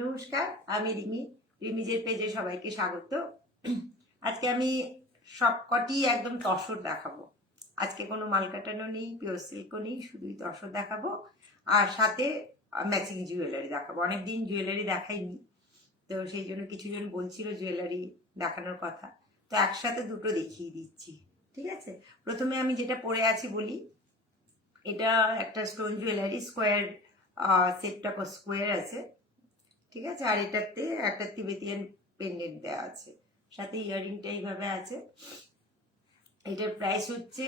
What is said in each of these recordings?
নমস্কার, আমি রিমি। রিমিজের পেজে সবাইকে স্বাগত। আজকে আমি সবকটি একদম তসর দেখাবো। আজকে কোনো মাল কাটানো নেই, পিওর সিল্কও নেই, শুধুই তসর দেখাবো। আর সাথে ম্যাচিং জুয়েলারি দেখাবো। অনেকদিন জুয়েলারি দেখাইনি, তো সেই জন্য কিছু জন বলছিল জুয়েলারি দেখানোর কথা, তো একসাথে দুটো দেখিয়ে দিচ্ছি। ঠিক আছে, প্রথমে আমি যেটা পরে আছি বলি। এটা একটা স্টোন জুয়েলারি, স্কোয়ার সেটটা স্কোয়ার আছে। ঠিক আছে, আর এটাতে একটা তিবেতিয়ান পেন্ডেন্ট দেওয়া আছে, সাথে ইয়াররিংটা এইভাবে আছে। এটার প্রাইস হচ্ছে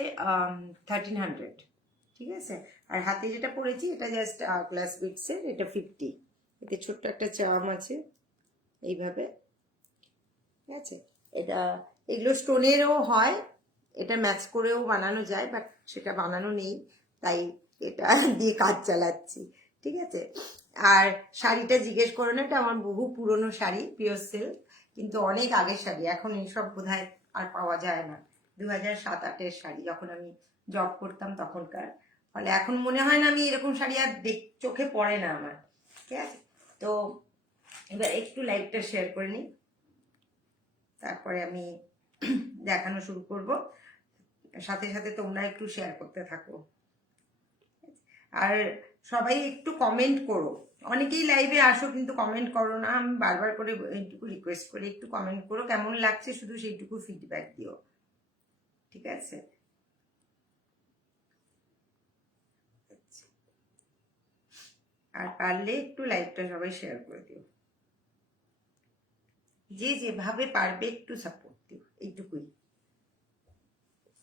1300। ঠিক আছে, আর হাতে যেটা পরেছি এটা জাস্ট গ্লাস বিটসের, এটা 50। এতে ছোট্ট একটা চাম আছে এইভাবে। ঠিক আছে, এটা এগুলো স্টোনেরও হয়, এটা ম্যাচ করেও বানানো যায়, বাট সেটা বানানো নেই, তাই এটা দিয়ে কাজ চালাচ্ছি। ঠিক আছে, আর শাড়িটা জিজ্ঞেস করো না, এটা আমার বহু পুরনো শাড়ি, পিওর সিল্ক, কিন্তু অনেক আগের শাড়ি। এখন এইসব বোধহয় আর পাওয়া যায় না। 2007-08-এর শাড়ি, যখন আমি জব করতাম তখনকার। ফলে এখন মনে হয় না আমি এরকম শাড়ি আর চোখে পড়ে না আমার। ঠিক আছে, তো এবার একটু লাইভটা শেয়ার করে নিই, তারপরে আমি দেখানো শুরু করব। সাথে সাথে তোমরা একটু শেয়ার করতে থাকো, আর সবাই একটু কমেন্ট করো। অনেকেই লাইভে আসো কিন্তু কমেন্ট করো না, আমি বারবার করে এইটুকু রিকোয়েস্ট করি, একটু কমেন্ট করো, কেমন লাগছে শুধু সেইটুকু ফিডব্যাক দিও। ঠিক আছে, আর পারলে একটু লাইভটা সবাই শেয়ার করে দিও, যে যেভাবে পারবে একটু সাপোর্ট দিও, এইটুকুই।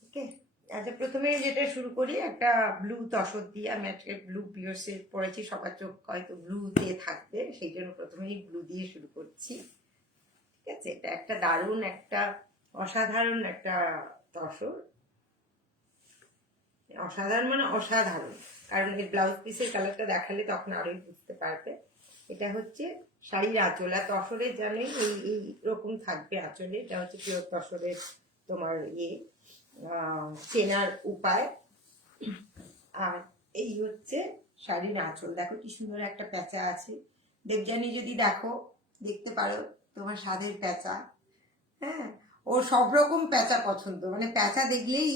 ওকে, আচ্ছা, প্রথমে যেটা শুরু করি, একটা ব্লু তসর দিয়ে। আমি আজকে ব্লু পিওর সিল্ক পরেছি, সবার চোখ হয়তো ব্লুতে থাকবে, সেই জন্য প্রথমেই ব্লু দিয়ে শুরু করছি। ঠিক আছে, এটা একটা দারুণ, একটা অসাধারণ একটা তসর। অসাধারণ মানে অসাধারণ, কারণ এর ব্লাউজ পিসের কালারটা দেখালে তখন আরোই বুঝতে পারবে। এটা হচ্ছে শাড়ির আঁচল, আর তসরের জানোই এই রকম থাকবে আঁচলে। এটা হচ্ছে পিওর তসরের তোমার চেনার উপায়। আর এই হচ্ছে শাড়ির আঁচল, দেখো কি সুন্দর একটা প্যাঁচা আছে। দেবযানী যদি দেখো, দেখতে পারো, তোমার স্বাদের প্যাঁচা। হ্যাঁ, ওর সব রকম প্যাঁচা পছন্দ, মানে প্যাঁচা দেখলেই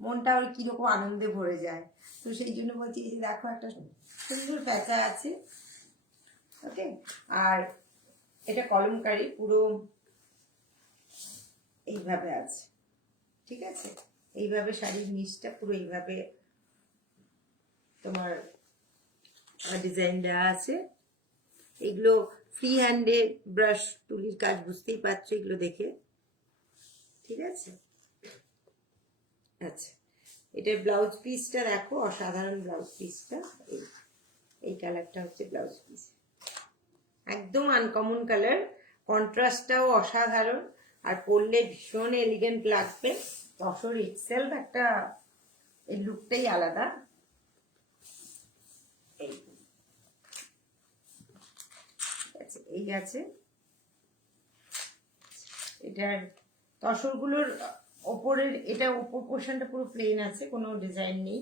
মনটা ওর কিরকম আনন্দে ভরে যায়। তো সেই জন্য বলছি, এই যে দেখো একটা সুন্দর প্যাঁচা আছে। ওকে, আর এটা কলমকারি, পুরো এইভাবে আছে। ঠিক আছে, এইভাবে শাড়ির নিচটা পুরো এইভাবে তোমার ডিজাইন দেওয়া আছে। এগুলো ফ্রি হ্যান্ডে ব্রাশ তুলির কাজ, বুঝতেই পারছো এগুলো দেখে। ঠিক আছে, আচ্ছা, এটার ব্লাউজ পিসটা দেখো, অসাধারণ ব্লাউজ পিসটা। এই কালারটা হচ্ছে ব্লাউজ পিস, একদম আনকমন কালার, কন্ট্রাস্টটাও অসাধারণ, আর পরলে ভীষণ এলিগেন্ট লাগবে। তসর ইটসেলফ একটা, এই লুকটাই আলাদা। এই এই আছে, এটার তসরগুলোর ওপরের, এটা ওপর পোর্শনটা পুরো প্লেন আছে, কোনো ডিজাইন নেই,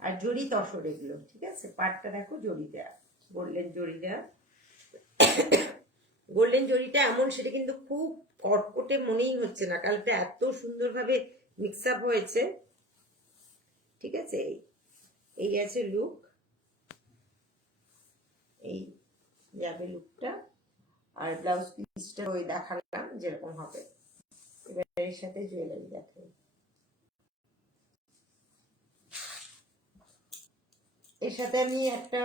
আর জরি তসর এগুলো। ঠিক আছে, পাটটা দেখো জরি দেয়া, গোল্ডেন জরি দেয়া। গোল্ডেন জরিটা এমন, সেটা কিন্তু খুব কটকটে মনেই হচ্ছে না, কালারটা এত সুন্দরভাবে মিক্স আপ হয়েছে। ঠিক আছে, এই আছে লুক, এই যাবে লুকটা। আর ব্লাউজ পিসটা ওই দেখালাম যেরকম হবে। এবার এর সাথে জুয়েলারি দেখাই। এর সাথে আমি একটা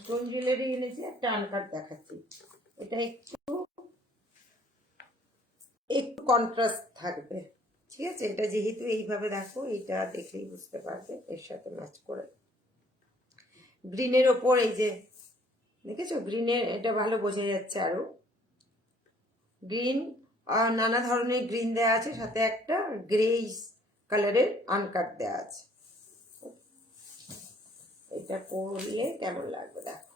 স্টোন জুয়েলারি এনেছি, একটা আনকাট দেখাচ্ছি। এটা একটু একটু কন্ট্রাস্ট থাকবে। ঠিক আছে, এটা যেহেতু এইভাবে দেখো, এটা দেখলেই বুঝতে পারবে, এর সাথে ম্যাচ করে। গ্রিনের ওপর এই যে দেখেছো, গ্রিনের, এটা ভালো বোঝা যাচ্ছে আরো। গ্রিন, নানা ধরনের গ্রিন দেওয়া আছে, সাথে একটা গ্রে কালারের আনকাট দেওয়া আছে। এটা পরলে কেমন লাগবে দেখো,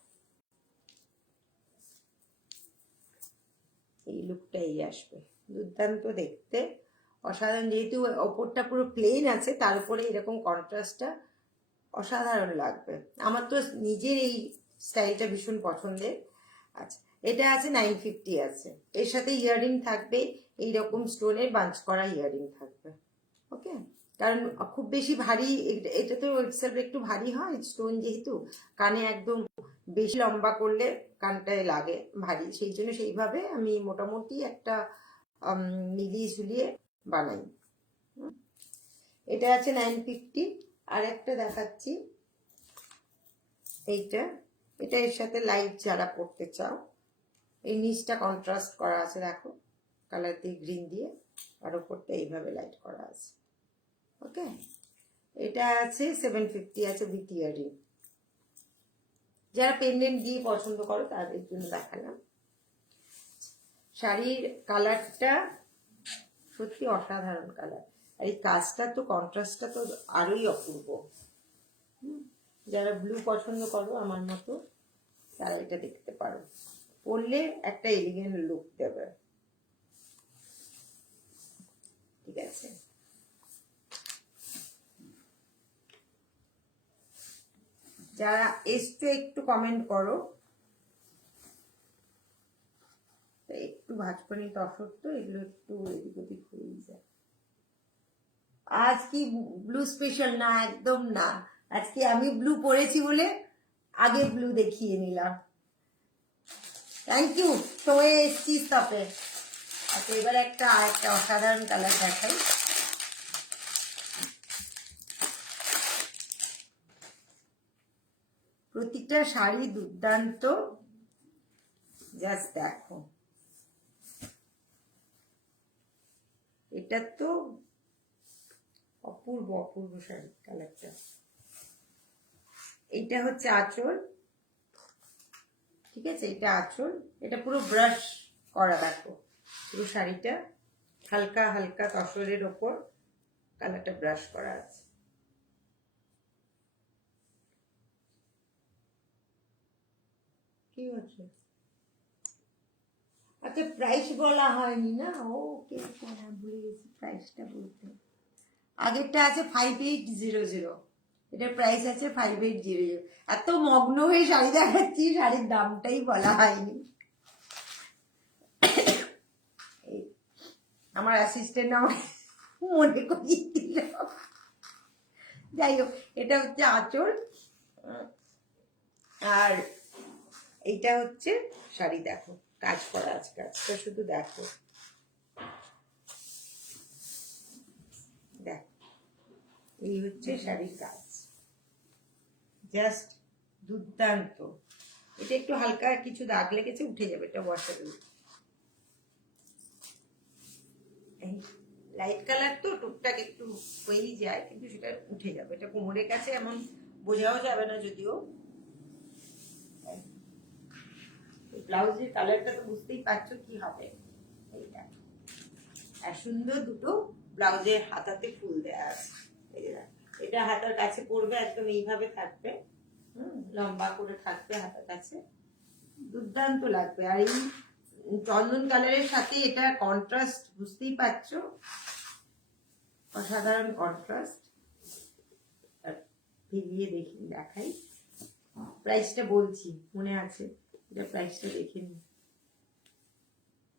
এই লুকটাই আসবে, দুর্দান্ত দেখতে, অসাধারণ। যেহেতু ওপরটা পুরো প্লেন আছে, তার উপরে এরকম কন্ট্রাস্টটা অসাধারণ লাগবে। আমার তো নিজের এই স্টাইলটা ভীষণ পছন্দের। আচ্ছা, এটা আছে 950 আছে, এর সাথে ইয়াররিং থাকবে, এইরকম স্টোনের বাঞ্চ করা ইয়াররিং থাকবে। ওকে, কারণ খুব বেশি ভারী, এটা তো ইটসেলফ একটু ভারী হয় স্টোন, যেহেতু কানে একদম বেশি লম্বা করলে কানটায় লাগে ভারী, সেই জন্য সেইভাবে আমি মোটামুটি একটা মিলিয়ে ঝুলিয়ে বানাই। এটা আছে 950। আর একটা দেখাচ্ছি, এইটা, এটা এর সাথে লাইট যারা পড়তে চাও, এই নিচটা কন্ট্রাস্ট করা আছে, দেখো কালার দিয়ে গ্রিন দিয়ে, আর ওপরটা এইভাবে লাইট করা আছে। ওকে, এটা আছে 750 আছে উইথ ইয়ারিং। যারা পেন্ডেন্ট দিয়ে পছন্দ করো তাদের জন্য দেখালাম। শাড়ির কালারটা সত্যি অসাধারণ কালার, আর এই কাজটা তো কন্ট্রাস্টটা তো আরোই অপূর্ব। যারা ব্লু পছন্দ করো আমার মতো, তারা এটা দেখতে পারো, পরলে একটা এলিগেন্ট লুক দেবে। ঠিক আছে, যারা এসছো একটু কমেন্ট করো, একটু ভাজপানি তসর তো এগুলো একটু এদিক ওদিক হয়েই যায়। আজ কি ব্লু স্পেশাল না, একদম না, আজকে আমি ব্লু পরেছি বলে আগে ব্লু দেখিয়ে নিলাম। থ্যাংক ইউ, সময় এসছিস তাপে। আচ্ছা, এবার একটা অসাধারণ কালার দেখাই। প্রতিটা শাড়ি দুর্দান্ত, জাস্ট দেখো, এটা তো অপূর্ব অপূর্ব শাড়ি কালারটা। এইটা হচ্ছে আঁচল, ঠিক আছে, এটা আঁচল, এটা পুরো ব্রাশ করা, দেখো পুরো শাড়িটা হালকা হালকা তসরের ওপর কালারটা ব্রাশ করা আছে। কি হচ্ছে? আচ্ছা, প্রাইস বলা হয়নি না, ওকে ভুলে গেছি প্রাইসটা বলতে। আগেরটা আছে 5800, এটার প্রাইস আছে 5800। এত মগ্ন হয়ে শাড়ি দেখাচ্ছি, শাড়ির দামটাই বলা হয়নি। আমার অ্যাসিস্ট্যান্ট আমাকে মনে করিয়ে দিল। যাই হোক, এটা হচ্ছে আঁচল, আর এইটা হচ্ছে শাড়ি, দেখো কাজ করা আছে, কাজটা শুধু দেখো, দেখ, এই হচ্ছে শাড়ির কাজ, জাস্ট দুর্দান্ত। এটা একটু হালকা কিছু দাগ লেগেছে, উঠে যাবে, এটা বসাবে। লাইট কালার তো টুকটাক একটু হয়েই যায়, কিন্তু সেটা উঠে যাবে, এটা কোমরের কাছে এমন বোঝাও যাবে না যদিও। ব্লাউজের কালারটা তো বুঝতেই পারছো কি হবে, এইটা আর সুন্দর দুটো ব্লাউজের হাতাতে ফুল দেওয়া আছে। এটা হাতার কাছে পড়বে, একদম এইভাবে থাকবে, লম্বা করে থাকবে হাতার কাছে, দুর্দান্ত লাগবে। আর এই চন্দন কালারের সাথে এটা কন্ট্রাস্ট বুঝতেই পারছো, অসাধারণ কন্ট্রাস্ট। ভিজিয়ে দেখাই, প্রাইসটা বলছি, মনে আছে, এটা প্রাইসটা দেখে নি,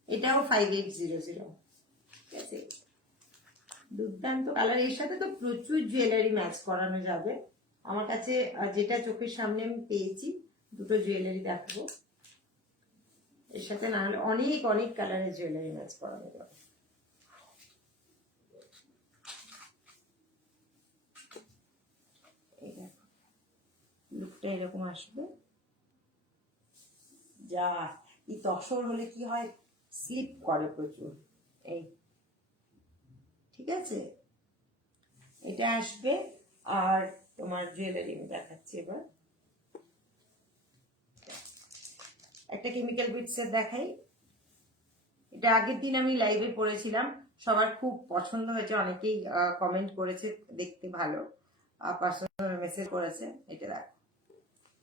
এটাও 5800। ঠিক আছে, দুর্দান্ত কালার, এর সাথে তো প্রচুর জুয়েলারি ম্যাচ করানো যাবে। আমার কাছে যেটা চোখের সামনে আমি পেয়েছি, দুটো জুয়েলারি দেখাবো, এর সাথে না হলে অনেক অনেক কালারের জুয়েলারি ম্যাচ করানো যাবে। এই দেখো, লুকটা এরকম আসবে। যা এই তসর হলে কি হয়, স্লিপ করে প্রচুর, এই ঠিক আছে, এটা আসবে। আর তোমার জুয়েলারি আমি দেখাচ্ছি এবার, একটা কেমিক্যাল বিটসের দেখাই। এটা আগের দিন আমি লাইভে পড়েছিলাম, সবার খুব পছন্দ হয়েছে, অনেকেই কমেন্ট করেছে দেখতে ভালো, পার্সোনাল মেসেজ করেছে। এটা দেখো,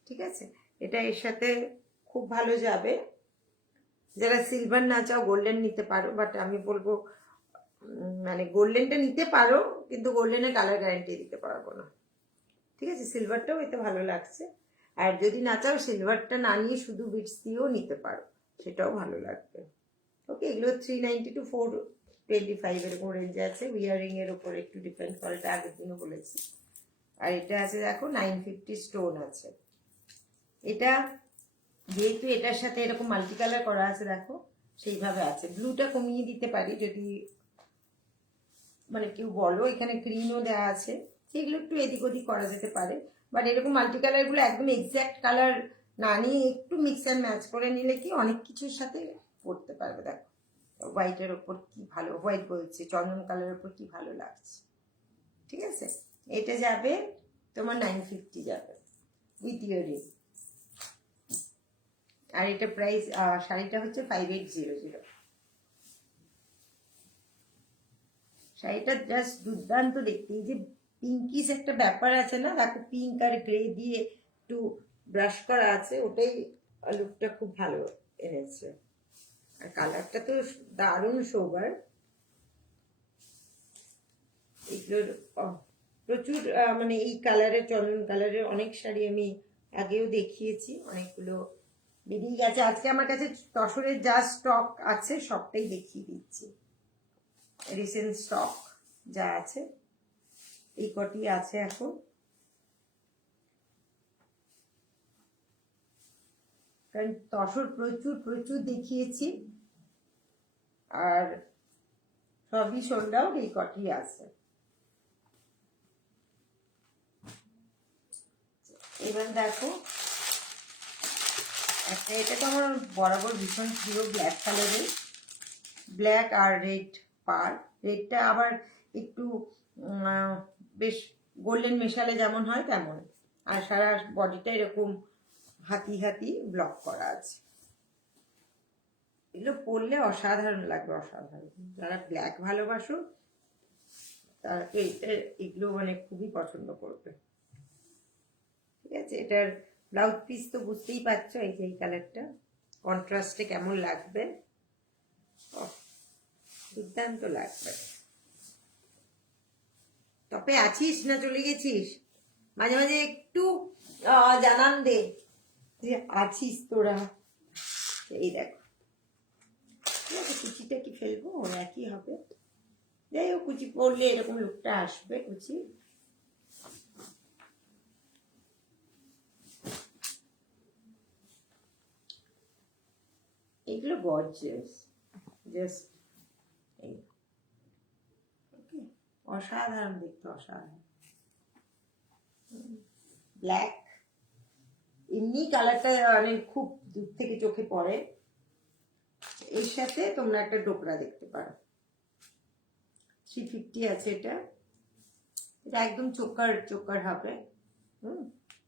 ঠিক আছে, এটা এর সাথে খুব ভালো যাবে। যারা সিলভার না চাও গোল্ডেন নিতে পারো, বাট আমি বলবো মানে গোল্ডেনটা নিতে পারো, কিন্তু গোল্ডেনের কালার গ্যারান্টি দিতে পারবো না। ঠিক আছে, সিলভারটাও এতে ভালো লাগছে। আর যদি না চাও সিলভারটা না নিয়ে শুধু বিটস দিয়েও নিতে পারো, সেটাও ভালো লাগবে। ওকে, এগুলো 390 to 425 এরকম রেঞ্জে আছে। ইয়ারিং এর উপর একটু ডিপেন্ড করে, এটা আগের দিনও বলেছি। আর এটা আছে দেখো 950 স্টোন আছে। এটা যেহেতু এটার সাথে এরকম মাল্টি কালার করা আছে দেখো, সেইভাবে আছে। ব্লুটা কমিয়ে দিতে পারি যদি মানে কেউ বলো, এখানে গ্রিনও দেওয়া আছে, সেগুলো একটু এদিক ওদিক করা যেতে পারে। বাট এরকম মাল্টি কালারগুলো একদম এক্স্যাক্ট কালার না নিয়ে একটু মিক্স অ্যান্ড ম্যাচ করে নিলে কি অনেক কিছুর সাথে পরতে পারবে। দেখো হোয়াইটের ওপর কি ভালো, হোয়াইট বলছে, চন্দন কালারের ওপর কি ভালো লাগছে। ঠিক আছে, এটা যাবে তোমার 950 যাবে উইথ ইয়ারিং। আর এটা প্রাইস, শাড়িটা হচ্ছে 5800। শাড়িটা জাস্ট দুর্দান্ত দেখতে। এই যে পিঙ্কিস একটা ব্যাপার আছে না, দেখো পিঙ্ক আর গ্রে দিয়ে একটু ব্রাশ করা আছে, ওটাই লুকটা খুব ভালো এনেছে। আর কালারটা তো দারুণ সোবার। এগুলোর প্রচুর মানে এই কালারের, চন্দন কালারের অনেক শাড়ি আমি আগেও দেখিয়েছি, অনেকগুলো বেরিয়ে গেছে। আজকে আমার কাছে তসরের যা স্টক আছে সবটাই দেখিয়ে দিচ্ছি। রিসেন্ট স্টক যা আছে এই কটি আছে এখন। কারণ তসর প্রচুর প্রচুর দেখিয়েছি, আর সবই সোল্ড আউট, এই কটি আছে। এবার দেখো একটা, এটা তো আমার বরাবর ভীষণ প্রিয়, ব্ল্যাক কালারের, ব্ল্যাক আর রেড পার। রেডটা আবার একটু বেশ গোল্ডেন মেশালে যেমন হয় তেমন, আর সারা বডিটা এরকম হাতি হাতি ব্লক করা আছে। এগুলো পরলে অসাধারণ লাগবে, অসাধারণ। যারা ব্ল্যাক ভালোবাসো তারা তো এগুলো মানে খুবই পছন্দ করবে। ঠিক আছে, এটার ব্লাউজ পিস তো বুঝতেই পারছো, এই যে এই কালারটা কন্ট্রাস্টে কেমন লাগবে, দুর্দান্ত লাগবে। তবে আছিস না চলে গেছিস? মাঝে মাঝে একটু জানান দে যে আছিস তোরা। এই দেখো, ঠিক আছে, কুচিটা কি ফেলবো, একই হবে। যাই হোক, কুচি পরলে এরকম লুকটা আসবে। কুচি এগুলো গর্জিয়াস, জাস্ট এই অসাধারণ দেখতে, অসাধারণ। ব্ল্যাক এমনি কালারটা মানে খুব দূর থেকে চোখে পড়ে। এর সাথে তোমরা একটা ডোকরা দেখতে পারো, 350 আছে এটা। এটা একদম চোকার চোকার হবে।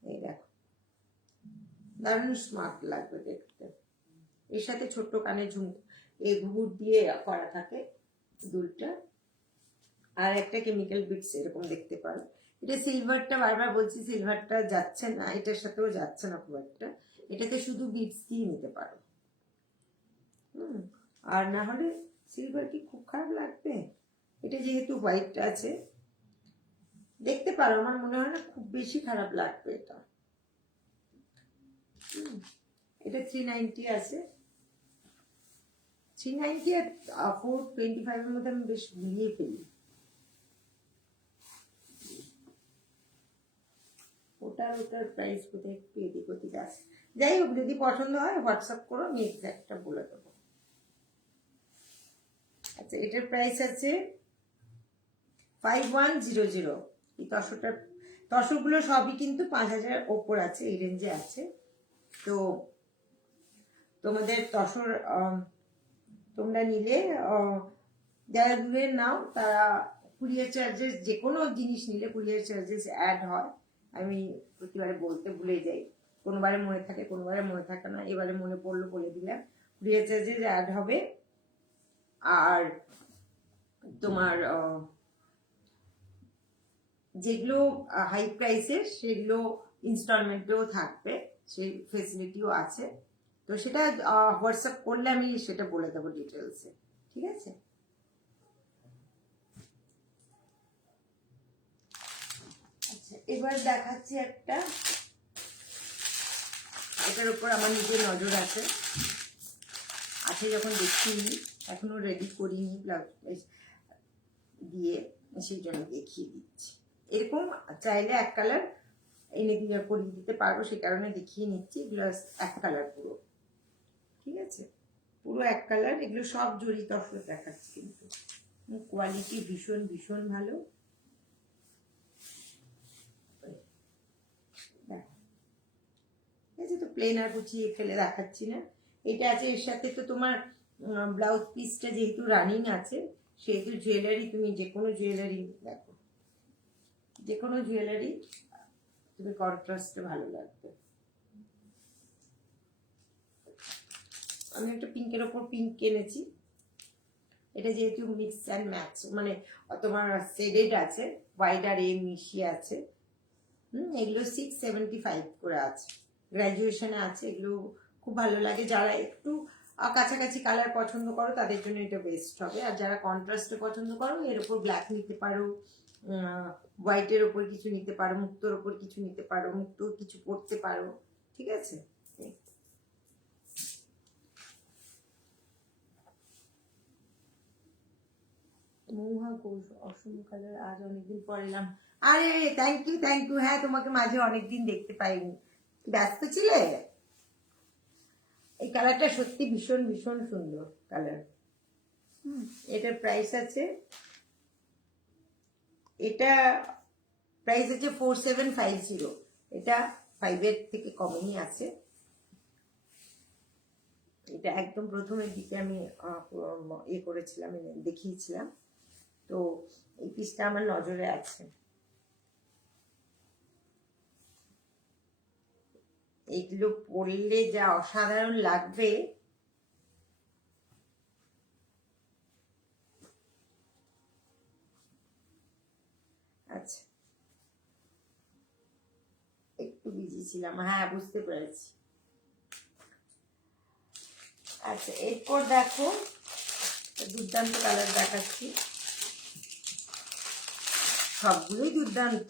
এই দেখো, দারুণ স্মার্ট লাগবে দেখতে। এর সাথে ছোট্ট কানে ঝুমকো, এই ঘুঘুর দিয়ে করা থাকে দুলটা, আর একটা কেমিক্যাল বিটস এরকম দেখতে পারো। এটা সিলভারটা, বারবার বলছি সিলভারটা যাচ্ছে না, এটার সাথেও যাচ্ছে না খুব একটা। এটাতে শুধু বিটস দিয়ে নিতে পারো। আর না হলে সিলভার কি খুব খারাপ লাগবে? এটা যেহেতু হোয়াইট আছে, দেখতে পারো, আমার মনে হয় না খুব বেশি খারাপ লাগবে এটা। এটা 390 আছে। 390 আর 425 এর মধ্যে আমি বেশ মিলিয়ে ফেলি। ওটার প্রাইস কোথায় একটু এদিক ওদিক আছে। যাই হোক, যদি পছন্দ হয় হোয়াটসঅ্যাপ করো, আমি এক্সাক্টটা বলে দেবো। আচ্ছা, এটার প্রাইস আছে 5100। এই তসরগুলো সবই কিন্তু 5000 ওপর আছে, এই রেঞ্জে আছে। তো তোমাদের তসর তোমরা নিলে, যারা দূরের নাও তারা কুরিয়ার চার্জেস, যে কোনো জিনিস নিলে কুরিয়ার চার্জেস অ্যাড হয়। আমি প্রতিবারে বলতে ভুলে যাই, কোনোবারে মনে থাকে কোনোবারে মনে থাকে না, এবারে মনে পড়লো বলে দিলাম। কুরিয়ার চার্জেস অ্যাড হবে। আর তোমার যেগুলো হাই প্রাইসের সেগুলো ইনস্টলমেন্টেও থাকবে, সেই ফেসিলিটিও আছে। তো সেটা হোয়াটসঅ্যাপ করলে আমি সেটা বলে দেবো ডিটেলসে। ঠিক আছে, আচ্ছা এবার দেখাচ্ছি একটা এটার উপর আমার নিজের নজর আছে, যখন দেখিনি, এখনো রেডি করিনি ব্লাউজ দিয়ে, সেই জন্য দেখিয়ে দিচ্ছি। এরকম চাইলে এক কালার এনে দিয়ে করিয়ে দিতে পারবো, সেই কারণে দেখিয়ে নিচ্ছি। এগুলো এক কালার পুরো, ঠিক আছে, পুরো এক কালার। এগুলো সব জড়ি তসর দেখাচ্ছি, কিন্তু কোয়ালিটি ভীষণ ভীষণ ভালো। ঠিক আছে, তো প্লেন আর গুছিয়ে ফেলে দেখাচ্ছি না। এটা আছে, এর সাথে তো তোমার ব্লাউজ পিসটা যেহেতু রানিং আছে, সেহেতু জুয়েলারি, তুমি যে কোনো জুয়েলারি দেখো, যে কোনো জুয়েলারি তুমি কন্ট্রাস্টে ভালো লাগবে। আমি একটা পিঙ্কের ওপর পিঙ্ক কিনেছি, এটা যেহেতু মিক্স অ্যান্ড ম্যাচ, মানে তোমার শেডেড আছে, হোয়াইট আর মিশিয়ে আছে। এগুলো 675 করে আছে, গ্র্যাজুয়েশনে আছে। এগুলো খুব ভালো লাগে। যারা একটু কাছাকাছি কালার পছন্দ করো তাদের জন্য এটা বেস্ট হবে। আর যারা কন্ট্রাস্টে পছন্দ করো, এর ওপর ব্ল্যাক নিতে পারো, হোয়াইটের ওপর কিছু নিতে পারো, মুক্তোর ওপর কিছু নিতে পারো, মুক্ত কিছু পরতে পারো, ঠিক আছে। মহুয়া ঘোষ, অসম কালার, আজ অনেকদিন পর এলাম। আরে থ্যাংক ইউ, থ্যাংক ইউ। হ্যাঁ, তোমাকে মাঝে অনেকদিন দেখতে পাইনি, ব্যস্ত ছিলে। এই কালারটা সত্যি ভীষণ ভীষণ সুন্দর কালার। এটার প্রাইস আছে, এটা প্রাইস আছে 4750। এটা 5-এর থেকে কমেই আছে। এটা একদম প্রথমের দিকে আমি করেছিলাম, দেখিয়েছিলাম, তো এই পিসটা আমার নজরে আছে। এগুলো পরলে যা অসাধারণ লাগবে। আচ্ছা, একটু বিজি ছিলাম, হ্যাঁ বুঝতে পেরেছি। আচ্ছা, এরপর দেখো দুর্দান্ত কালার দেখাচ্ছি, সবগুলোই দুর্দান্ত।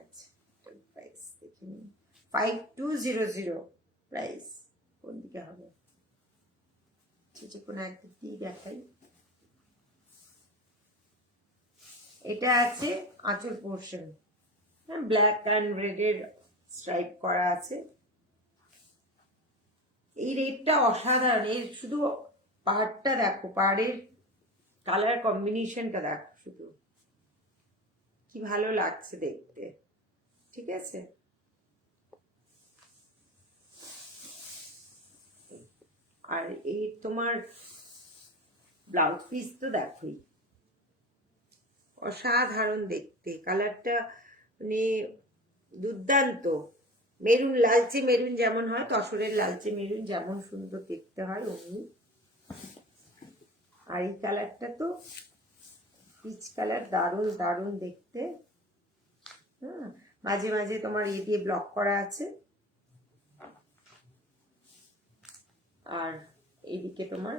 আচ্ছা, প্রাইস দেখে নিই, 5200 প্রাইস। কোন দিকে হবে, ঠিক কোনো একদিক দিয়ে দেখাই। এটা আছে আঁচল পোর্শন, হ্যাঁ, ব্ল্যাক অ্যান্ড রেডের স্ট্রাইপ করা আছে। এই রেডটা অসাধারণ। এর শুধু পাড়টা দেখো, পাড়ের কালার কম্বিনেশনটা দেখো, শুধু কি ভালো লাগছে দেখতে, ঠিক আছে। আর এই তোমার ব্লাউজ পিস তো দেখোই, অসাধারণ দেখতে, কালারটা মানে দুর্দান্ত। মেরুন, লালচে মেরুন যেমন হয়, তসরের লালচে মেরুন যেমন সুন্দর দেখতে হয় অমনি। আর এই কালারটা তো পিচ কালার, দারুণ দারুণ দেখতে। হ্যাঁ, মাঝে মাঝে তোমার দিয়ে ব্লক করা আছে। আর এইদিকে তোমার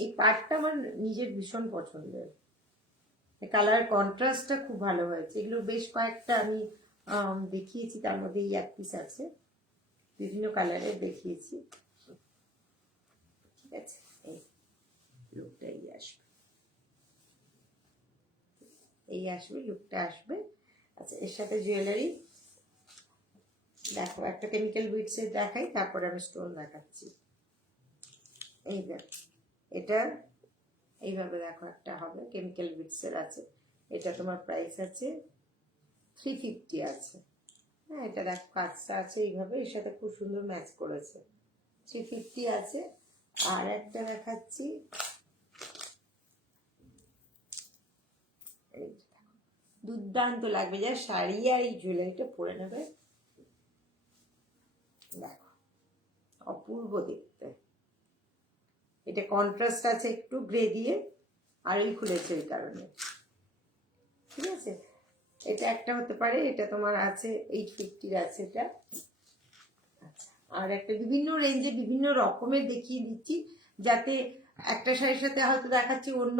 এই পার্টটা আমার নিজের ভীষণ পছন্দের, কালার কন্ট্রাস্টটা খুব ভালো হয়েছে। এগুলো বেশ কয়েকটা আমি দেখিয়েছি, তার মধ্যে এই এক পিস আছে, বিভিন্ন কালারের দেখিয়েছি, ঠিক আছে। এই লুকটা এই আসবে, লুকটা আসবে। আচ্ছা, এর সাথে জুয়েলারি দেখো, একটা কেমিক্যাল বিটসের দেখাই, তারপরে আমি স্টোন দেখাচ্ছি। এই দেখ, এটা এইভাবে দেখো, একটা হবে কেমিক্যাল বিটসের আছে। এটা তোমার প্রাইস আছে 350 আছে। হ্যাঁ, এটা দেখো কাজটা আছে এইভাবে, এর সাথে খুব সুন্দর ম্যাচ করেছে, 350 আছে। আর একটা দেখাচ্ছি, দুর্দান্ত লাগবে, যা শাড়ি আর এই জুয়েলারিটা পরে নেবে, দেখো অপূর্ব দেখতে। এটা কন্ট্রাস্ট আছে একটু গ্রে দিয়ে, আর ওই খুলেছে এই কারণে, ঠিক আছে। এটা একটা হতে পারে, এটা তোমার আছে 850 আছে এটা। আচ্ছা, আর একটা বিভিন্ন রেঞ্জে বিভিন্ন রকমের দেখিয়ে দিচ্ছি, যাতে একটা শাড়ির সাথে হয়তো দেখাচ্ছি, অন্য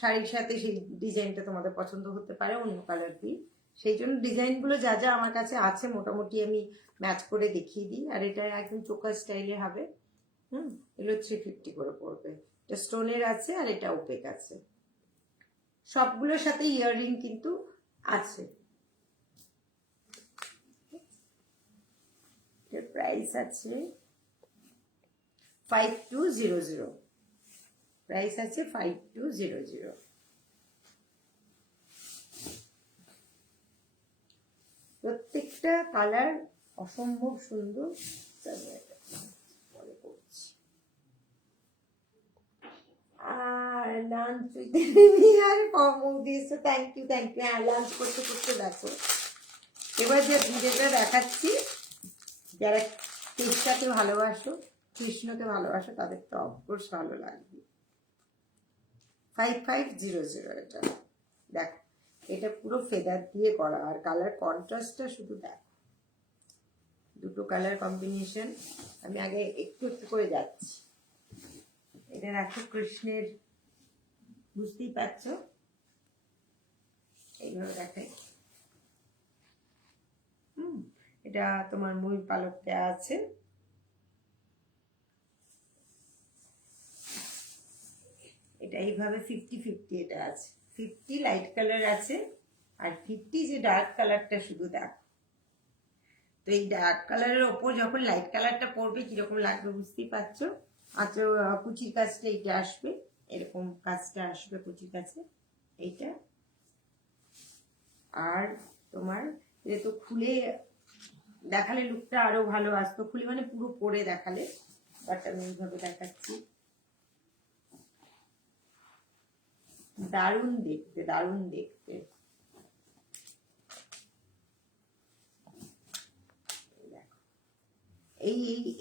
শাড়ির সাথে সেই ডিজাইনটা তোমাদের পছন্দ হতে পারে, অন্য কালার দিয়ে, সেই জন্য ডিজাইনগুলো যা যা আমার কাছে আছে মোটামুটি আমি ম্যাচ করে দেখিয়ে দিই। আর এটা একদম চোকা স্টাইলে হবে। এগুলো 350 করে পড়বে। এটা স্টোনের আছে আর এটা ওপেক আছে। সবগুলোর সাথে ইয়াররিং কিন্তু আছে। এর প্রাইস আছে 5200। প্রাইস আছে 5200। প্রত্যেকটা কালার অসম্ভব সুন্দর। পরে করছি। আর লাঞ্চ আর কম দিয়েছে। Thank you thank you. হ্যাঁ, লাঞ্চ করতে করতে দেখো। এবার যেটা দেখাচ্ছি, যারা কৃষ্ণকে ভালোবাসো, কৃষ্ণকে ভালোবাসো, তাদের তো অফকোর্স ভালো লাগবে। 5500 এটা। দেখো, এটা পুরো ফেদার দিয়ে করা, আর কালার কন্ট্রাস্টটা শুধু দেখো। দুটো কালার কম্বিনেশন। আমি আগে একটু একটু করে যাচ্ছি। এটা রাখো কৃষ্ণের, বুঝতেই পারছো, এইভাবে দেখাই। এটা তোমার ময়ূর পালক দেওয়া আছে। এটা এইভাবে 50-50 এটা আছে। 50 লাইট কালার আছে আর 50 যে ডার্ক কালারটা শুধু দেখো। তো এই ডার্ক কালারের ওপর যখন লাইট কালারটা পড়বে কিরকম লাগবে বুঝতেই পারছো। আচ্ছা, কুচির কাজটা এইটা আসবে, এরকম কাজটা আসবে কুচির কাছে এইটা। আর তোমার এটা তো খুলে দেখালে লুকটা আরো ভালো আসতো। খুলে মানে পুরো পরে দেখালে, বাট আমি এইভাবে দেখাচ্ছি। দারুণ দেখতে, দারুণ দেখতে। এই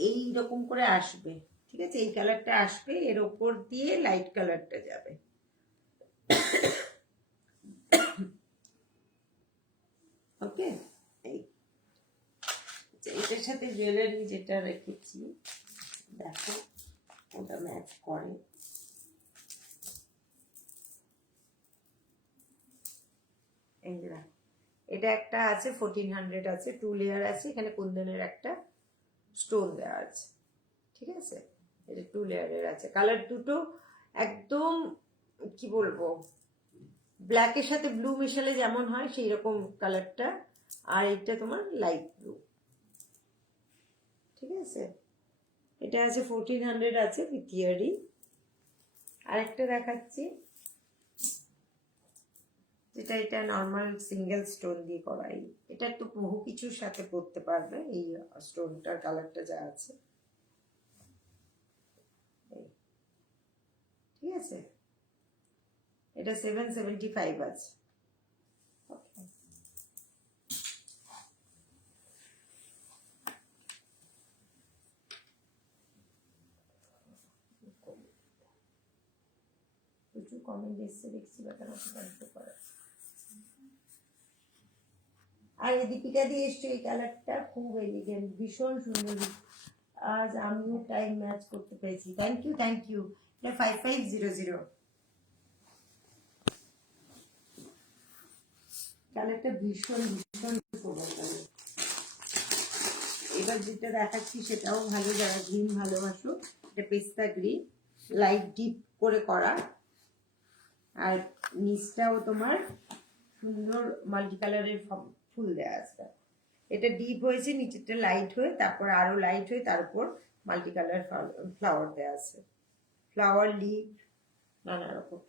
এই রকম করে আসবে, ঠিক আছে। এই কালারটা আসবে, এর ওপর দিয়ে লাইট কালারটা যাবে। ওকে, এই এটার সাথে জুয়েলারি যেটা রেখেছি দেখো, ওটা ম্যাচ করে। এই যে এটা একটা আছে 1400 আছে, 2 লেয়ার আছে। এখানে কুন্দনের একটা স্টোন দেওয়া আছে, ঠিক আছে। এটা 2 লেয়ারের আছে। কালার দুটো একদম কি বলবো, ব্ল্যাকের সাথে ব্লু মিশালে যেমন হয় সেই রকম কালারটা। আর এটা তোমার লাইট ব্লু, ঠিক আছে। এটা আছে 1400 আছে উইথ ইয়ারিং। আরেকটা দেখাচ্ছি, যেটা এটা নর্মাল সিঙ্গেল স্টোন দিয়ে করাই। এটা একটু বহু কিছুর সাথে পরতে পারবে। এই স্টোনটার কালারটা যা আছে, ঠিক আছে। এটা 775 আছে। প্রচুর কমেন্ট এসছে দেখছি, বা কেন জানতে পারে। আর এই দীপিকা দিয়ে এসছে, এই কালারটা খুব এলিগেন্ট, ভীষণ সুন্দর। আজ আমিও টাইম ম্যাচ করতে পেরেছি। Thank you thank you. এটা 5500। কালারটা ভীষণ ভীষণ সুন্দর কালার। এবার যেটা দেখাচ্ছি সেটাও ভালো, যারা গ্রিন ভালোবাসো। এটা পেস্তা গ্রিন, লাইট ডিপ করে করা। আর নিচটাও তোমার সুন্দর মাল্টি কালারের ফুল দেওয়া আছে। এটা ডিপ হয়েছে, নিচেরটা লাইট হয়ে, তারপর আরো লাইট হয়ে, তার উপর মাল্টি কালার ফ্লাওয়ার দেওয়া আছে। ফ্লাওয়ার, লিফ, নানা রকম।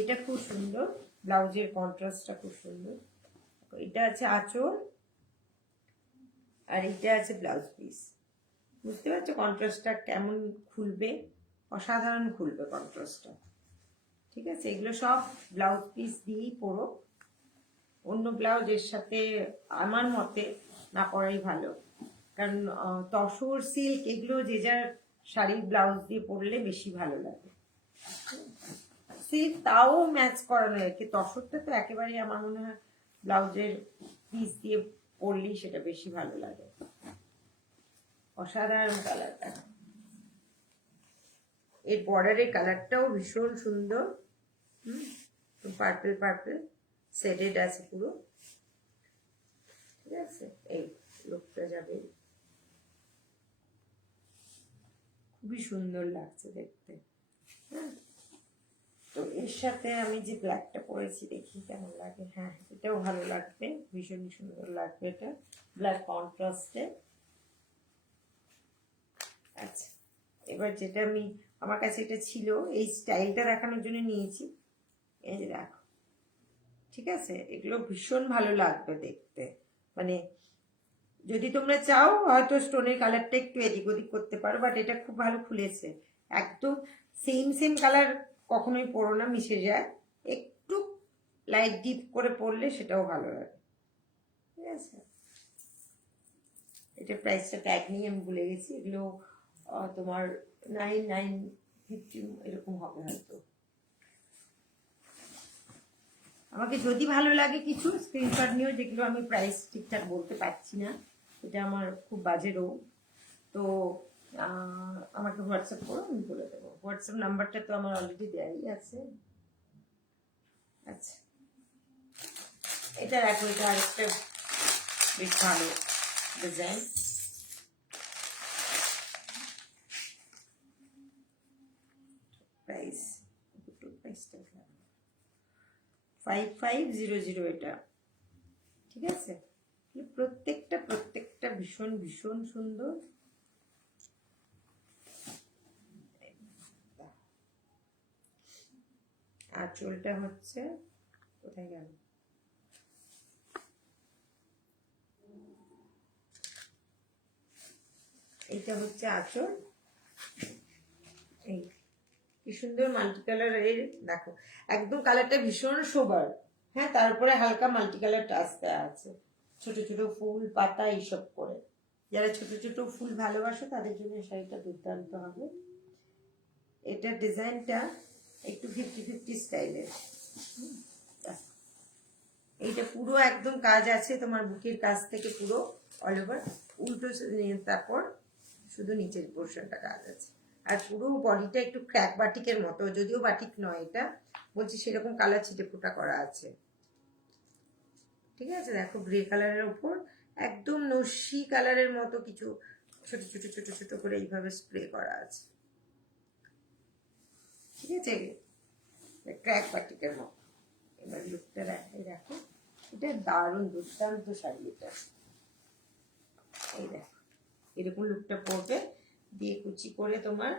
এটা খুব সুন্দর। ব্লাউজের কন্ট্রাস্টটা খুব সুন্দর। এটা আছে আঁচল, আর এটা আছে ব্লাউজ পিস। বুঝতে পারছো কন্ট্রাস্টটা কেমন খুলবে? অসাধারণ খুলবে কন্ট্রাস্টটা, ঠিক আছে। এগুলো সব ব্লাউজ পিস দিয়েই পরো। অন্য ব্লাউজ এর সাথে আমার মতে না পরাই ভালো, কারণ তসর, সিল্ক এগুলো যে যার শাড়ির ব্লাউজ দিয়ে পরলে বেশি ভালো লাগে। সিল্ক তাও ম্যাচ করানো আর কি, তসরটা তো একেবারেই আমার মনে হয় ব্লাউজের পিস দিয়ে পরলেই সেটা বেশি ভালো লাগে। অসাধারণ কালারটা। এর বর্ডারের কালারটাও ভীষণ সুন্দর। পার্পল পার্পল শেডেড আছে পুরো। ঠিক আছে, এই লুকটা যাবে, খুবই সুন্দর লাগছে দেখতে। হ্যাঁ, তো এর সাথে আমি যে ব্ল্যাকটা পরেছি দেখি কেমন লাগে। হ্যাঁ, এটাও ভালো লাগবে, ভীষণই সুন্দর লাগবে এটা ব্ল্যাক কন্ট্রাস্টে। আচ্ছা, এবার যেটা আমার কাছে এটা ছিল, এই স্টাইলটা দেখানোর জন্য নিয়েছি। এই যে দেখো, ঠিক আছে, এগুলো ভীষণ ভালো লাগবে দেখতে। মানে যদি তোমরা চাও হয়তো স্টোনের কালারটা একটু এদিক ওদিক করতে পারো, বাট এটা খুব ভালো খুলেছে। একদম সেম সেম কালার কখনোই পরো না, মিশে যায়। একটু লাইট ডিপ করে পরলে সেটাও ভালো লাগে। ঠিক আছে, এটা প্রাইসটা ট্যাগ নিয়ে আমি ভুলে গেছি। এগুলো তোমার 9,950 এরকম হবে হয়তো। আমাকে যদি ভালো লাগে কিছু স্ক্রিনশট নিও, যেগুলো আমি প্রাইস ঠিকঠাক বলতে পারছি না, এটা আমার খুব বাজে রোগ। তো আমাকে হোয়াটসঅ্যাপ করো, আমি বলে দেবো। হোয়াটসঅ্যাপ নাম্বারটা তো আমার অলরেডি দেওয়াই আছে। আচ্ছা, এটা রাখো, এটা আরেকটা বেশ ভালো ডিজাইন। প্রাইস, দুটো প্রাইসটা 5500 এটা। ঠিক আছে, প্রত্যেকটা প্রত্যেকটা ভীষণ ভীষণ সুন্দর। আঁচলটা হচ্ছে, কোথায় গেল, এইটা হচ্ছে আঁচল। এই কি সুন্দর মাল্টি কালারের, দেখো একদম কালারটা ভীষণ সোবার। হ্যাঁ, তারপরে হালকা মাল্টি কালার টাচ দেওয়া আছে, ছোট ছোট ফুল পাতা এইসব করে। যারা ছোট ছোট ফুল ভালোবাসো তাদের জন্য শাড়িটা দুর্দান্ত হবে। এটা ডিজাইনটা একটু 50-50 স্টাইলের। এইটা পুরো একদম কাজ আছে তোমার বুকের কাছ থেকে পুরো অল ওভার, উল্টো তারপর শুধু নিচের পোর্শনটা কাজ আছে। আর পুরো বডিটা একটু ক্র্যাক বাটিকের মতো, যদিও বাটিক নয় এটা, বলছি সেরকম কালার ছিটে ফোটা করা আছে। ঠিক আছে, দেখো গ্রে কালারের ওপর একদম নস্যি কালারের মতো কিছু ছোট ছোট ছোট ছোট করে এইভাবে স্প্রে করা আছে। ঠিক আছে, ক্র্যাক বাটিকের মতো। এবার লুকটা দেখো, এটা দারুণ দুর্দান্ত শাড়ি এটা। এই দেখো, এরকম লুকটা পরবে, দিয়ে কুচি করে তোমার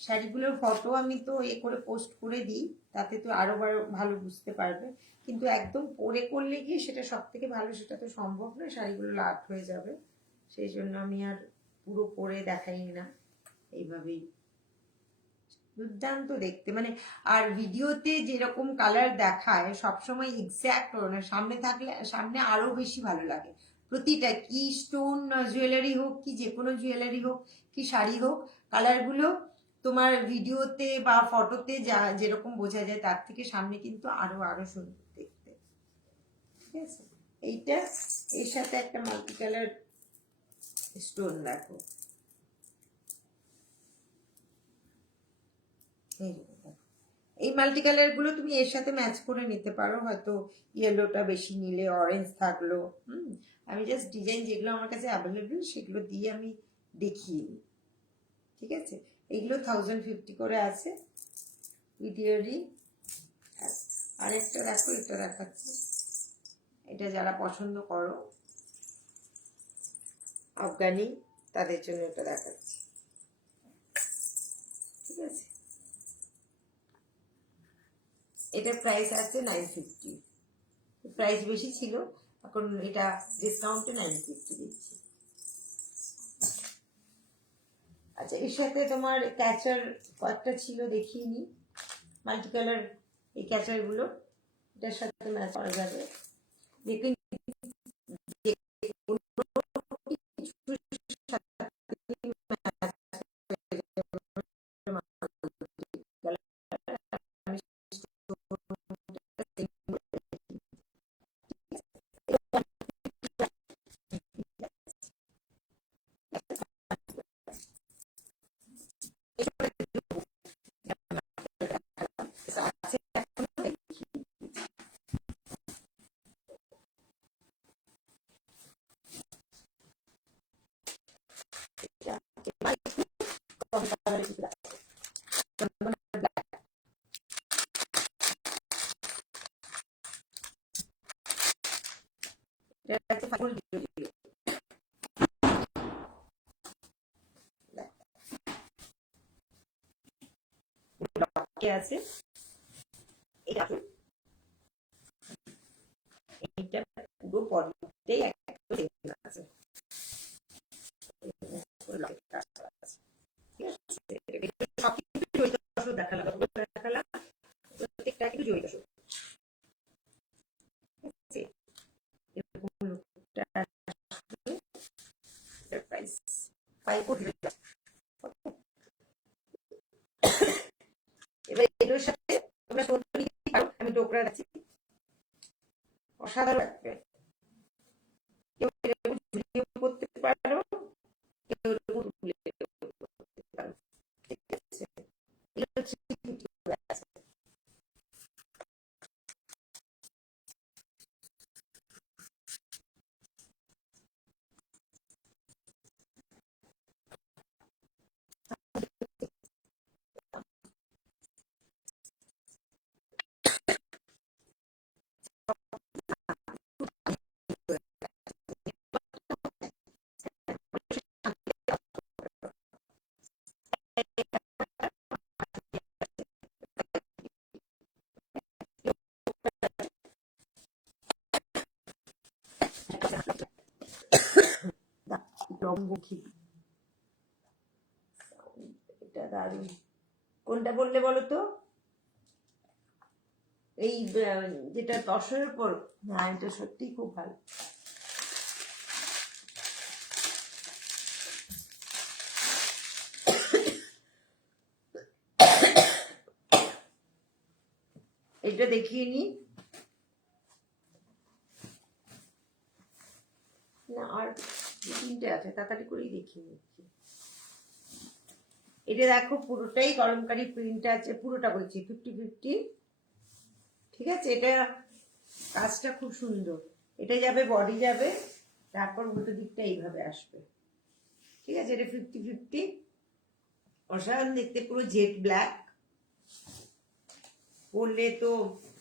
শাড়িগুলোর ফটো আমি তো করে পোস্ট করে দিই, তাতে তো আরো ভালো বুঝতে পারবে। কিন্তু একদম পরে করলে গিয়ে সেটা সব থেকে ভালো, সেটা তো সম্ভব নয়, শাড়িগুলো লাট হয়ে যাবে। সেই জন্য আমি আর পুরো পরে দেখাই না, এইভাবেই। দুর্দান্ত দেখতে, মানে আর ভিডিওতে যেরকম কালার দেখায় সবসময় এক্স্যাক্ট না, সামনে থাকলে সামনে আরো বেশি ভালো লাগে। প্রতিটা কি স্টোন জুয়েলারি হোক, কি যে কোনো জুয়েলারি হোক, কি শাড়ি হোক, কালারগুলো তোমার ভিডিওতে বা ফটোতে যা যেরকম বোঝা যায় তার থেকে সামনে কিন্তু আরো আরো সুন্দর দেখতে। ঠিক আছে, এইটা এর সাথে একটা মাল্টি কালার স্টোন রাখো। এই মাল্টি কালার গুলো তুমি এর সাথে ম্যাচ করে নিতে পারো, হয়তো ইয়েলোটা বেশি নিলে অরেঞ্জ থাকলো। আমি জাস্ট ডিজাইন যেগুলো আমার কাছে অ্যাভেলেবল সেগুলো দিয়ে আমি দেখিয়ে নিই। ঠিক আছে, এগুলো 1050 করে আছে উইথ ইয়ারিং। আরেকটা দেখো, এটা দেখাচ্ছি, এটা যারা পছন্দ করো আফগানি, তাদের জন্য এটা দেখাচ্ছি। ঠিক আছে, এটার প্রাইস আছে 950। প্রাইস বেশি ছিল, এখন এটা ডিসকাউন্টে 950 দিচ্ছি। আচ্ছা, এর সাথে তোমার ক্যাচার কয়েকটা ছিল, দেখিয়ে নি মাল্টি কালার। এই ক্যাচার গুলো এটার সাথে ম্যাচ করা যাবে। দেখুন, এটা আছে 5400 লকে আছে। এটা এইটা পুরো পর্বতেই একদম আছে। দেখালাম প্রত্যেকটা কিন্তু জড়িত এবার এটার সাথে তোমরা আমি ডোকরা রাখছি, অসাধারণ লাগবে। কেউ এরকম ঝুলিয়ে করতে পারো, কেউ এরকম করতে পারো, ঠিক আছে। এটা দারুণ। কোনটা বললে বলো তো? এই যেটা তসরের উপর? হ্যাঁ, এটা সত্যি খুব ভালো। এটা দেখিয়ে নি না, আর 3টে আছে, তাড়াতাড়ি করেই দেখিয়ে নিচ্ছি। এটা দেখো পুরোটাই গরমকারী প্রিন্ট আছে, পুরোটা বলছি 50-50, ঠিক আছে। এটা কাজটা খুব সুন্দর। এটা যাবে, বডি যাবে, তারপর উল্টো দিকটা এইভাবে আসবে, ঠিক আছে। এটা 50-50, অসাধারণ দেখতে, পুরো জেড ব্ল্যাক। পরলে তো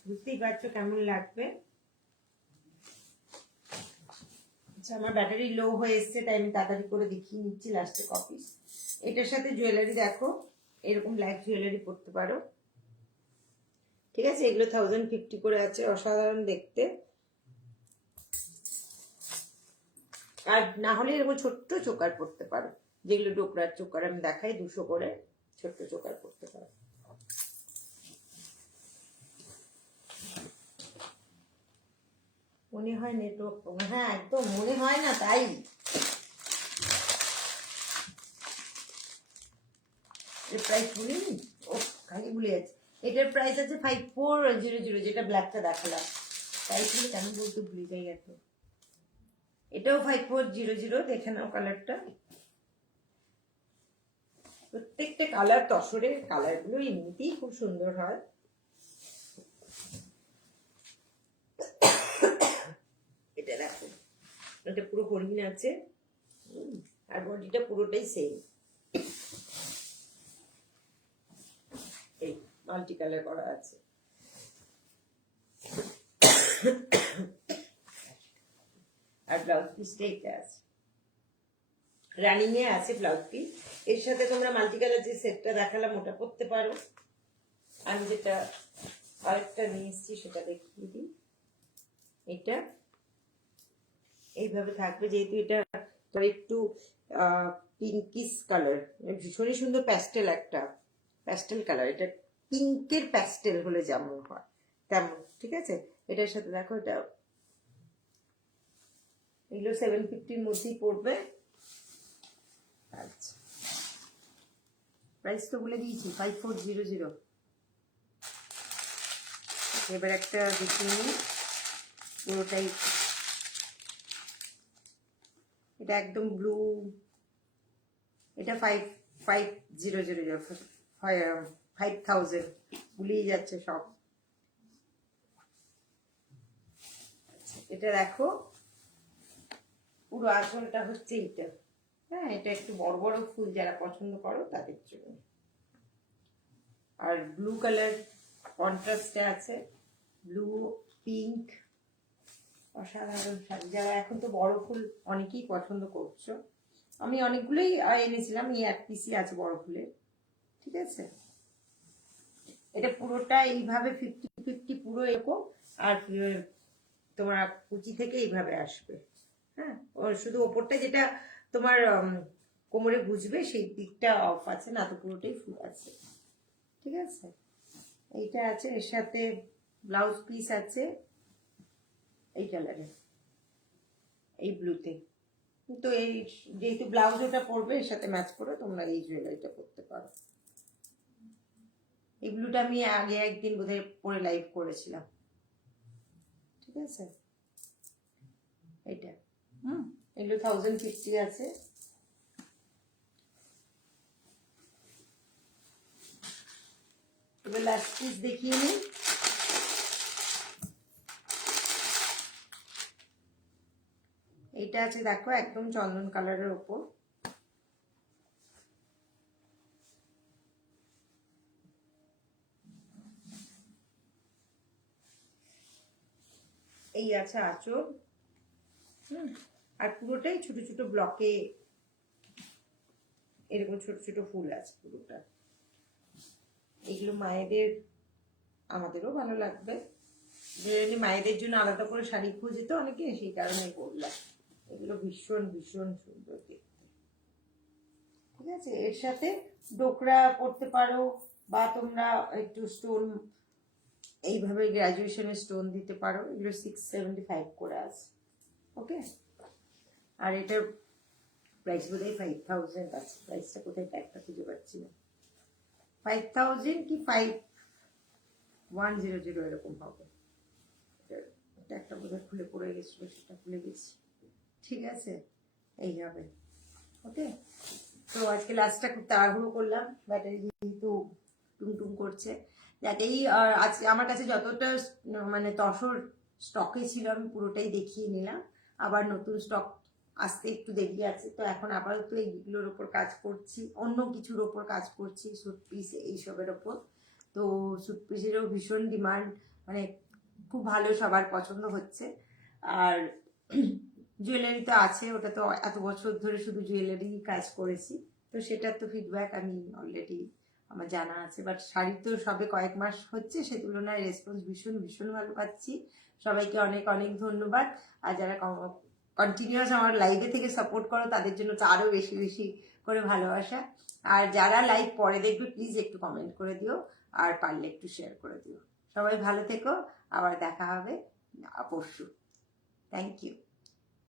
বুঝতেই পারছো কেমন লাগবে। আচ্ছা, আমার ব্যাটারি লো হয়ে এসছে, তাই আমি তাড়াতাড়ি করে দেখিয়ে নিচ্ছি লাস্টে কপি। এটার সাথে জুয়েলারি দেখো, এরকম ব্ল্যাক জুয়েলারি পরতে পারো, ঠিক আছে। এগুলো 1050 করে আছে, অসাধারণ দেখতে। আর না হলে এরকম ছোট্ট চোকার পরতে পারো, যেগুলো ডোকরার চোকার আমি দেখাই, 200 করে ছোট্ট চোকার পরতে পারো। মনে হয় নেটওয়ার্ক, হ্যাঁ একদম মনে হয় না, তাই প্রাইস বলিনি, ও খালি ভুলে যাচ্ছে। এটার প্রাইস আছে 5400, যেটা ব্ল্যাকটা দেখালাম। প্রাইস গুলো কেন বলতে ভুলে যাই এত। এটাও 5400, দেখে নাও কালারটা। প্রত্যেকটা কালার, তসরের কালার গুলো এমনিতেই খুব সুন্দর হয়। এটা দেখো, এটা পুরো হরিণ আছে, আর বডিটা পুরোটাই সেম, এই মাল্টি কালার করা আছে। আর ব্লাউজ পিসটা এটা আছে, রানিং এ আছে ব্লাউজ পিস। এর সাথে তোমরা মাল্টি কালার যে সেটটা দেখালাম ওটা পরতে পারো। আমি যেটা আরেকটা নিয়ে এসেছি সেটা দেখিয়ে দিই। এটা এইভাবে থাকবে, যেহেতু এটা একটু পিঙ্কিশ কালার, ভীষণই সুন্দর প্যাস্টেল, একটা প্যাস্টেল কালার। এটা পিঙ্কের প্যাস্টেল হলে যেমন হয় তেমন, ঠিক আছে। এটার সাথে দেখো, এটা এগুলো 750-র মধ্যেই পড়বে। আচ্ছা, প্রাইস তো বলে দিয়েছি 5400। এবার একটা দেখিয়ে নিই পুরোটাই। এটা একদম ব্লু, এটা 5000, ভুলেই যাচ্ছে সব। এটা দেখো, পুরো আসলটা হচ্ছে এটা। হ্যাঁ, এটা একটু বড় বড় ফুল যারা পছন্দ করো তাদের জন্য। আর ব্লু কালার কন্ট্রাস্টে আছে, ব্লু পিঙ্ক, অসাধারণ শাড়ি। যারা এখন তো বড় ফুল অনেকেই পছন্দ করছো, আমি অনেকগুলোই এনেছিলাম, এই এক পিসই আছে বড় ফুলের। ঠিক আছে, এটা পুরোটা এইভাবে 50-50 পুরো এরকম। আর তোমার কুচি থেকে এইভাবে আসবে। হ্যাঁ, শুধু ওপরটা যেটা তোমার কোমরে গুজবে সেই দিকটা অফ আছে, না তো পুরোটাই ফুল আছে। ঠিক আছে, এইটা আছে, এর সাথে ব্লাউজ পিস আছে এই কালারে, এই ব্লুতে। তো এই যেহেতু ব্লাউজ ওটা পরবে, এর সাথে ম্যাচ করে তোমরা এই জুয়েলারিটা করতে পারো। এই ব্লুটা আমি আগে একদিন বোধহয় পরে লাইভ করেছিলাম। ঠিক আছে, এইটা এগুলো 1050 আছে। এবার লাস্ট পিস দেখিয়ে নিই। এইটা আছে দেখো, একদম চন্দন কালারের ওপর। এই আছে আঁচল। আর পুরোটাই ছোট ছোট ব্লকে এরকম ছোট ছোট ফুল আছে পুরোটা। এগুলো মায়েদের, আমাদেরও ভালো লাগবে। মায়েদের জন্য আলাদা করে শাড়ি খুঁজে তো অনেকে, সেই কারণে করলাম। এগুলো ভীষণ ভীষণ সুন্দর দেখতে। ঠিক আছে, এর সাথে ডোকরা পরতে পারো, বা তোমরা একটু স্টোন এইভাবে গ্রাজুয়েশনের স্টোন দিতে পারো। এগুলো 675 করে আছে। ওকে, আর এটার প্রাইস বোধহয় 5000 আছে। প্রাইসটা কোথায় ট্যাগটা খুঁজে পাচ্ছি না। 5000 কি 5100 এরকম হবে। একটা বোধহয় খুলে পড়ে গেছিল, সেটা খুলে গেছি। ঠিক আছে, এই হবে। ওকে, তো আজকে লাস্টটা খুব তাড়াহুড়ো করলাম, ব্যাটারি যেহেতু টুমটুম করছে। যাতেই আজকে আমার কাছে যতটা মানে তসর স্টকে ছিল আমি পুরোটাই দেখিয়ে নিলাম। আবার নতুন স্টক আসতে একটু দেরি আছে, তো এখন আপাতত এইগুলোর ওপর কাজ করছি, অন্য কিছুর ওপর কাজ করছি, স্যুট পিস এইসবের ওপর। তো স্যুট পিসেরও ভীষণ ডিমান্ড, মানে খুব ভালো, সবার পছন্দ হচ্ছে। আর জুয়েলারি তো আছে, ওটা তো এত বছর ধরে শুধু জুয়েলারি কাজ করেছি, তো সেটার তো ফিডব্যাক আমি অলরেডি আমার জানা আছে। বাট শাড়ি তো সবে কয়েক মাস হচ্ছে, সে তুলনায় রেসপন্স ভীষণ ভীষণ ভালো পাচ্ছি। সবাইকে অনেক অনেক ধন্যবাদ। আর যারা কন্টিনিউয়াস আমার লাইভে থেকে সাপোর্ট করো, তাদের জন্য তো আরও বেশি বেশি করে ভালোবাসা। আর যারা লাইভ পরে দেখবে, প্লিজ একটু কমেন্ট করে দিও, আর পারলে একটু শেয়ার করে দিও। সবাই ভালো থেকো, আবার দেখা হবে পরশু। Thank you.